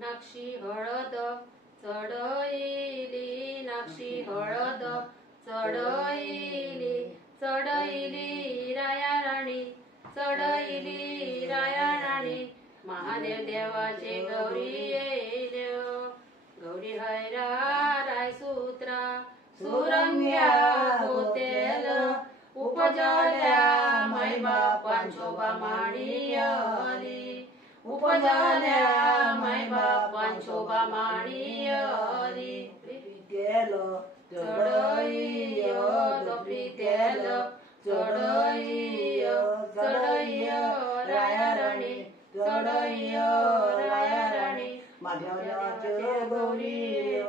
नाक्षी हळद चढईली, नाक्षी हळद चढईली, चढईली राया राणी, चढईली राया राणी. महादेव देवाचे गौरी येईल, गौरी हैरा रायसूत्रा सुरंग्या गोतेल, उपजल्या माई बापांचोबा माडियली, उपजल्या माई बापांचोबा माडियली. तेल चढईय जपली तेल, चढईय चढईय राया राणी, चढईय राया राणी. माझ्या देवाचे गौरी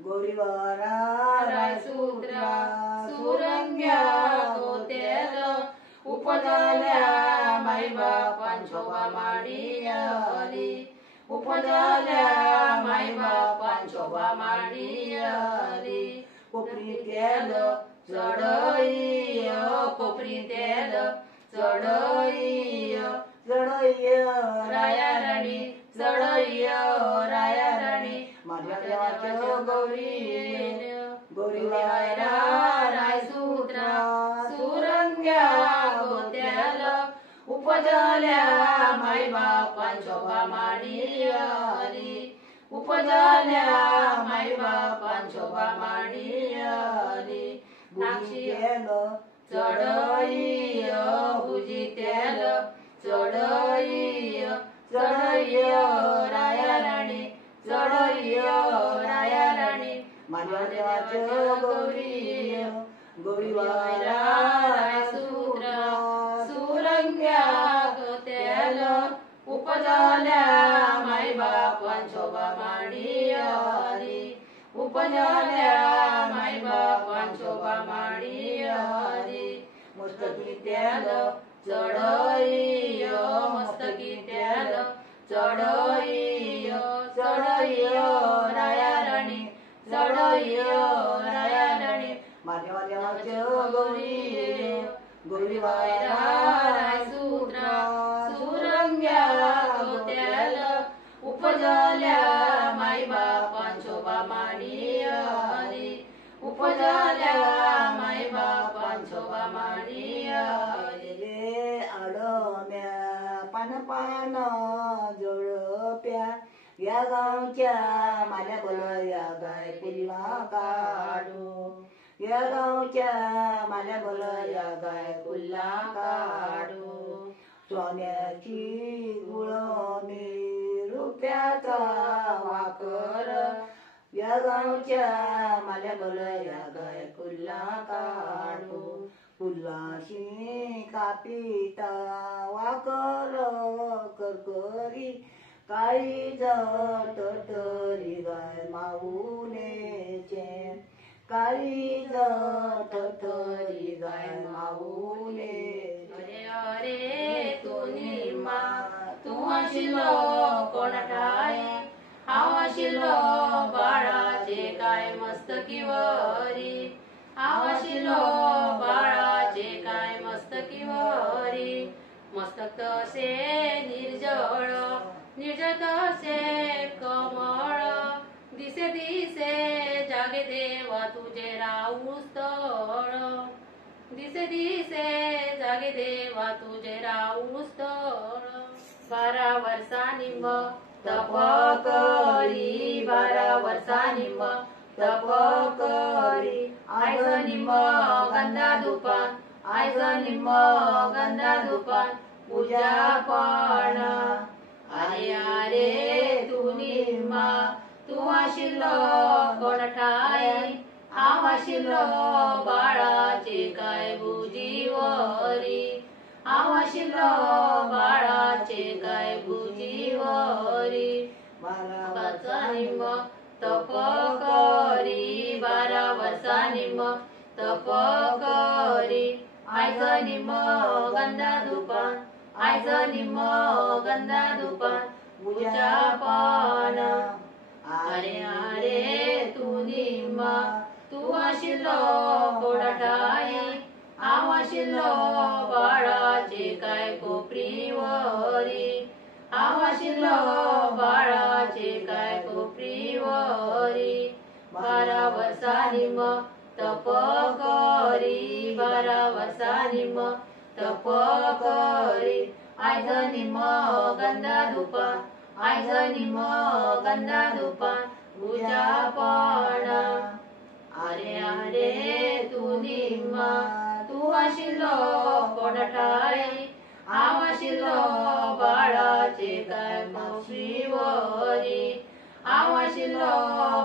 गौरीवरा रायसूत्रा सुरंग्या गोतेल, उपजल्या माई बापांचोबा माडियली, उपजल्या माई बापांचोबा माडियली. कोपरी तेल चढईय कोपरी तेल, चढईय चढईय राया राणी, चढईय राया राणी. माझ्या देवाचे गौरी गौरीवरा रायसूत्रा सुरंग्या गोतेल, उपजल्या माई बापांचोबा माडियली, उपजल्या माई बापांचोबा माडियली. नाक्षी चढईय भुजी तेल, चढईय चढईय राया राणी, चढईय राया राणी. माझ्या देवाचे गौरी गौरीवरा रायसूत्रा सुरंग्या गोतेल, उपजल्या माई बापांचोबा माडियली, उपजल्या माई बापांचोबा माडियली. मस्तकी तेल चढईय मस्तकी तेल, चढईय चढईय राया राणी, चढईय राया राणी. माझ्या देवाचे गौरी गौरीवरा रायसूत्रा सुरंग्या गोतेल, उपजल्या माई बापांचोबा माडियली, उपजल्या माई बापांचोबा माडियली. आडम्या पान पान जोडप्या या गावच्या माझ्या बोल या गाय पुल्ला काढू, या गावच्या माझ्या बोल या गाय पुल्ला काढू. सोन्याची गुळणी रुपयाचा वाकर, या गावच्या माझ्या बोल या गाय पुल्ला काढू. फुलाशी कापिता वाकर करकरी, काळी जटरी गाय माऊनेचे, काळी जटरी गाय माऊने. अरे अरे तू निम्मा तू आशिलो कोण ठाय, हाव आशिलो बाळाचे काय मस्तकीवरी, हाव आशिलो बाळाचे काय मस्तकीवरी. मस्तक तसे निर्जळ, निर्जळ तसे कमळ, दिसे दिसे जागे देवा तुझे राहू स्थळ, दिसे दिसे जागे देवा तुझे राहू स्थळ. 12 वर्षांनी तप करी, 12 वर्षांनी तप करी. आयज निम गंधा दुपान, आयज निम गंधा दुपान, पूजा पण. अरे अरे तू निम्मा तू आशिलो कोण ठाय, हाव आशिलो बाळाचे काय बुजीवरी, हाव आशिलो बाळाचे काय बुजीवरी. 12 वर्षांनी तप करी, 12 वर्षांनी तप करी. आयज निम गंधा दुपान, आयज निम गंधा दुपान, पूजा पण. अरे अरे तू निम्मा तू आशिलो कोण ठाय, हाव आशिलो बाळाचे काय कोपरीवरी, हाव आशिलो बाळाचे काय वर्षांनी मग तप करी 12 वर्षांनी मग तप करी आयजनी मग गंधा धुपा आयजनी मग गंधा धुपा पूजा पण अरे अरे तू निम्मा तू आशिल्लो कोण ठाई हांव आशिल्लो बाळाचे काय नाक्षीवरी हांव आशिल्लो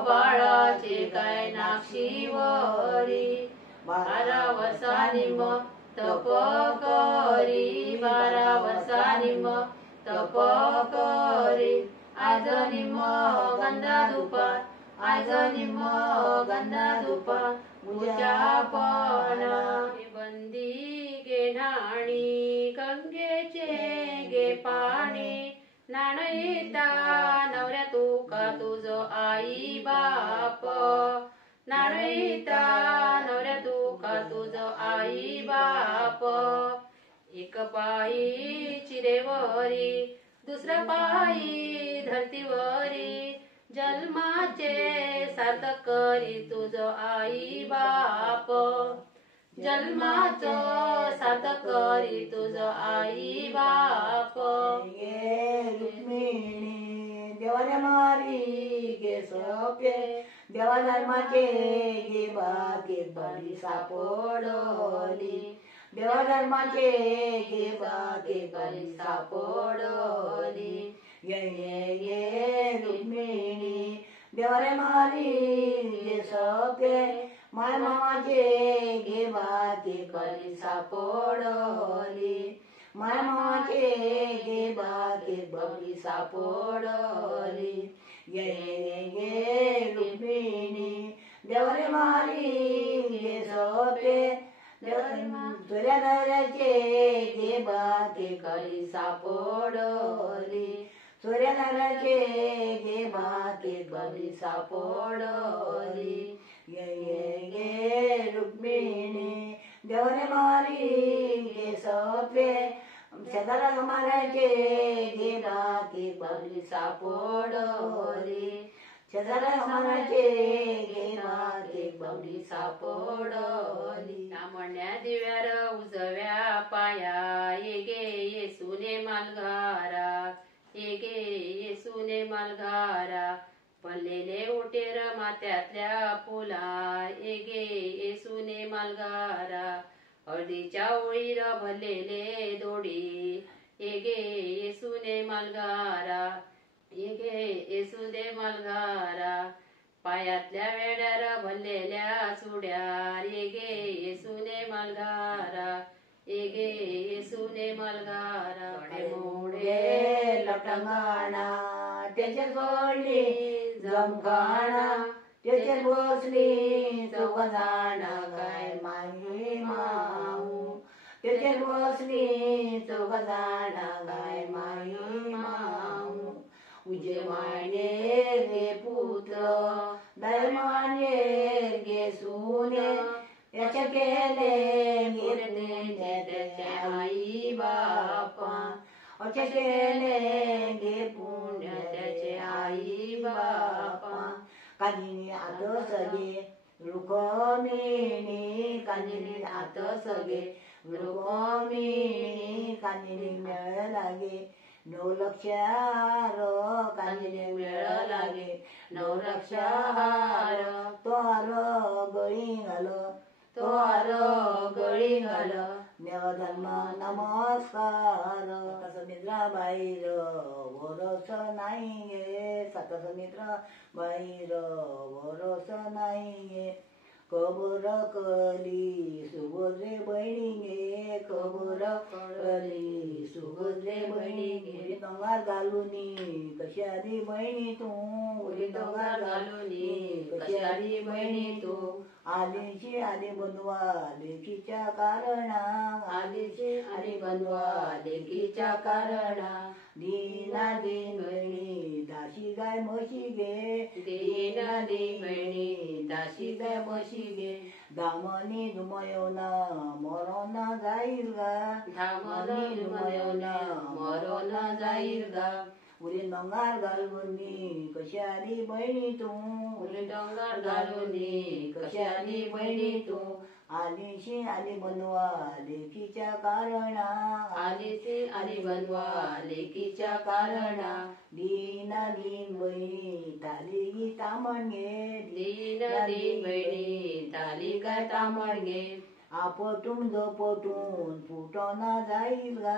बाळाचे काय नाक्षीवरी 12 वर्षांनी मग तप करी 12 वर्षांनी मग तप करी आयजनी मग गंधा धुपा आयजनी मग गंधा धुपा पूजा पण बंदी गे नाणी गंगेचे गे पाणी नाणयता नवऱ्या तुका तुझो आई बाप नाणयता नवऱ्या तुका तुझो आई बाप एक पायी चिरेवरी दुसऱ्या पायी धरतीवरी जन्माचे सार्थक करी तुझो आई बाप जन्माचो सार्थक करी तुझो आई बाप रुक्मिणी देवाने मारी गे सोपे देवा धर्माचे गे बाके बळी सापडली देवा धर्माचे गे बाके बळी सापडली ये रुक्मिणी देवाने मारी गे सोपे माय मामाचे गे बाके बळी सापडली माय मामाचे गे बाके बळी सापडली ये रुक्मिणी देवाने मारी गे सोपे तुझ्या नवऱ्याचे गे बाके बळी सापडली सूर्यनारायणाचे गे बाके बळी सापडली ये रुक्मिणी देवाने मारी गे सोपे शेजारा मारायचे गे बाके बळी सापडली शेजारा मारायचे गे बाके बळी सापडली म्हणल्या दिव्यार उजव्या पाया ये गे येसुने मालगारा ये गे येसुने मालगारा पडलेले उटेर माथ्यातल्या फुला ये गे येसुने मालगारा हळदीच्या ओळीर भरलेले दोडी ये गे येसुने मालगारा ये गे येसुने मालगारा पायातल्या वेड्यार भरलेल्या चुड्यार ये गे येसुने मालगारा ये गे येसुने मालगारा मोडे लटंगाणा त्याचे सोडली जमखाणा त्याचे बसली चौघजाणा काय माई माऊ त्याचे बसली चौघजाणा काय माई माऊ उजे माने गे पुत्र दरमाने गे सुने याच्या केले गिरते त्याच्या आई बापा अच्या केले गे पुण्य त्याचे आई बापा काजिनी आत सगे रुक्मिणी काजिनी आत सगे रुक्मिणी काजिनी मेळ लागे 9 लक्षार कांजिनी मेळ लागे 9 लक्षार तो आरो गळी घाल तो आरो गळी घाल देवधर्म नमस्कार सतसमित्रा बाईर वरस नाही गे सतसमित्रा बाईर वरस नाही गे खबर कळली सुभद्रे बहिणीगे खबर कळली सुभद्रे बहिणीगे दोंगार घालुनी कशी आली बहिणी तू उडी दोंगार घालुनी कशी आली बहिणी तू आलीची आली बंधवा लेकीच्या कारणा आलीची आली बंधवा लेकीच्या कारणा दीना दिन बहिणी दाशी गाय म्हशी गे दीना दिन बहिणी दाशी गाय म्हशी गे धामणी धुमयोना मरण जाईल गा धामणी धुमयोना मरण जाईल गा उरी दोंगार घालून कशी आली बहिणी तू उरी डोंगर घालून कशी आली बहिणी तू आलीशी आली बनवा लेकीच्या कारणा आलीशी आली बनवा लेकीच्या कारणा दीना दीन बहिणी ताली गी तामणगे दीन दीन बहिणी ताली काय तामणगे आपटून झोपटून फुटोना जाईल गा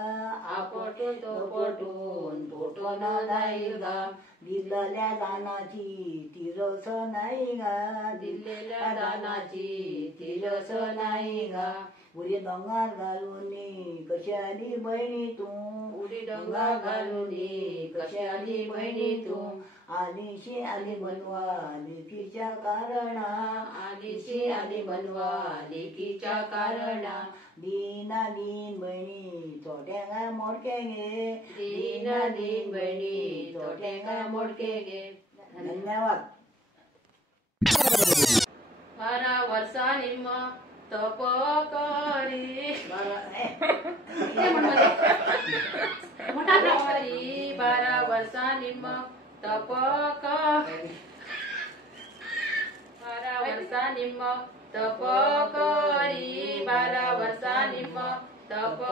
आपटून तो पटून फुटोना जाईल गा दिलेल्या दानाची तिरस नाही गा दिलेल्या दानाची तिरस नाही गा उरी दोंगार घालून कशी आली बहिणी तू उडी डोंगा घालून कशी आली बहिणी तू आलीशी आली बनवा लेकीच्या कारणा आलीशी आली बनवा लेकीच्या कारणा दीना दीन बहिणी तोट्यांगा मोडके गे दीन दीन बहिणी तोटेंगा मोडके गे धन्यवाद 12 वर्षांनी मग तप करी करी 12 वर्षांनी मग तप करी 12 वर्षांनी मग तप करी 12 वर्षांनी मग तप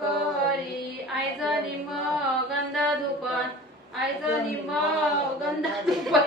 करी आयज निम गंध धुपन आयज निम गंध धुपन